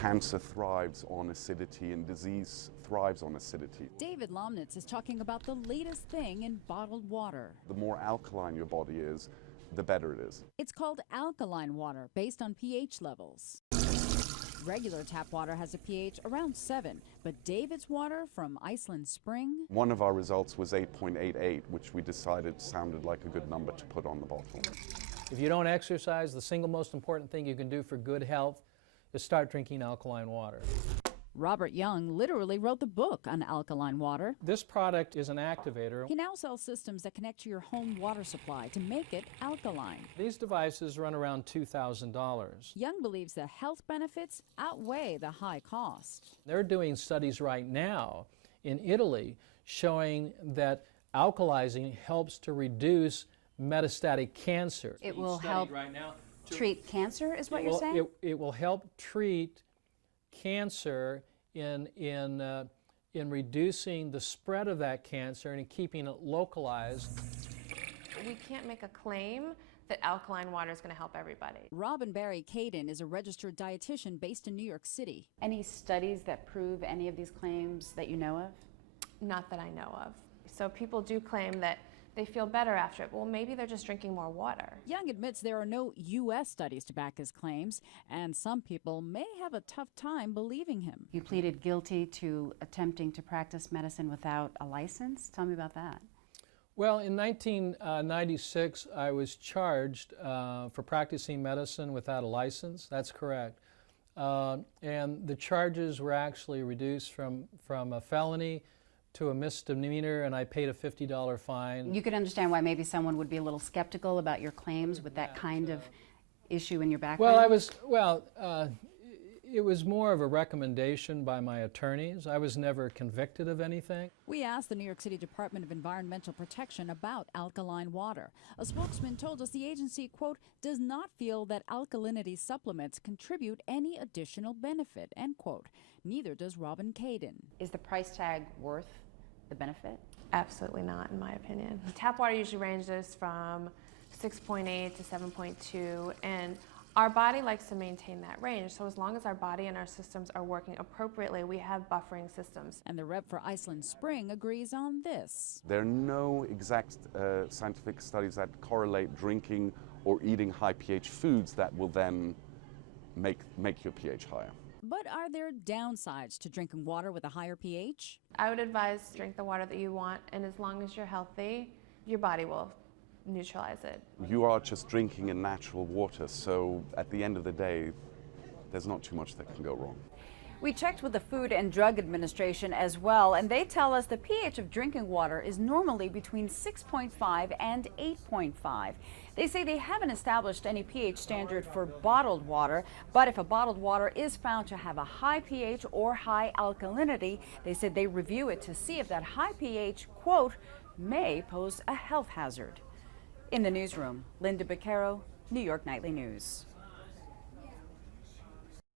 Cancer thrives on acidity and disease thrives on acidity. David Lomnitz is talking about the latest thing in bottled water. The more alkaline your body is, the better it is. It's called alkaline water based on pH levels. Regular tap water has a pH around 7, but David's water from Iceland Spring. One of our results was 8.88, which we decided sounded like a good number to put on the bottle. If you don't exercise, the single most important thing you can do for good health is start drinking alkaline water. Robert Young literally wrote the book on alkaline water. This product is an activator. He now sells systems that connect to your home water supply to make it alkaline. These devices run around $2,000. Young believes the health benefits outweigh the high cost. They're doing studies right now in Italy showing that alkalizing helps to reduce metastatic cancer. It will help treat cancer, is what you're saying? It will help treat cancer in reducing the spread of that cancer and in keeping it localized. We can't make a claim that alkaline water is going to help everybody. Robin Barry Caden is a registered dietitian based in New York City. Any studies that prove any of these claims that you know of? Not that I know of. So people do claim that they feel better after it. Well, maybe they're just drinking more water. Young admits there are no U.S. studies to back his claims, and some people may have a tough time believing him. You pleaded guilty to attempting to practice medicine without a license. Tell me about that. Well, in 1996, I was charged for practicing medicine without a license. That's correct. And the charges were actually reduced from a felony to a misdemeanor, and I paid a $50 fine. You could understand why maybe someone would be a little skeptical about your claims with that kind of issue in your background? It was more of a recommendation by my attorneys. I was never convicted of anything. We asked the New York City Department of Environmental Protection about alkaline water. A spokesman told us the agency, quote, does not feel that alkalinity supplements contribute any additional benefit, end quote. Neither does Robin Caden. Is the price tag worth the benefit? Absolutely not, in my opinion. Tap water usually ranges from 6.8 to 7.2, and our body likes to maintain that range. So as long as our body and our systems are working appropriately, we have buffering systems. And the rep for Iceland Spring agrees on this. There are no exact scientific studies that correlate drinking or eating high pH foods that will then make your pH higher. But are there downsides to drinking water with a higher pH? I would advise drink the water that you want, and as long as you're healthy, your body will neutralize it. You are just drinking in natural water, so at the end of the day, there's not too much that can go wrong. We checked with the Food and Drug Administration as well, and they tell us the pH of drinking water is normally between 6.5 and 8.5. They say they haven't established any pH standard for bottled water, but if a bottled water is found to have a high pH or high alkalinity, they said they review it to see if that high pH, quote, may pose a health hazard. In the newsroom, Linda Beccaro, New York Nightly News.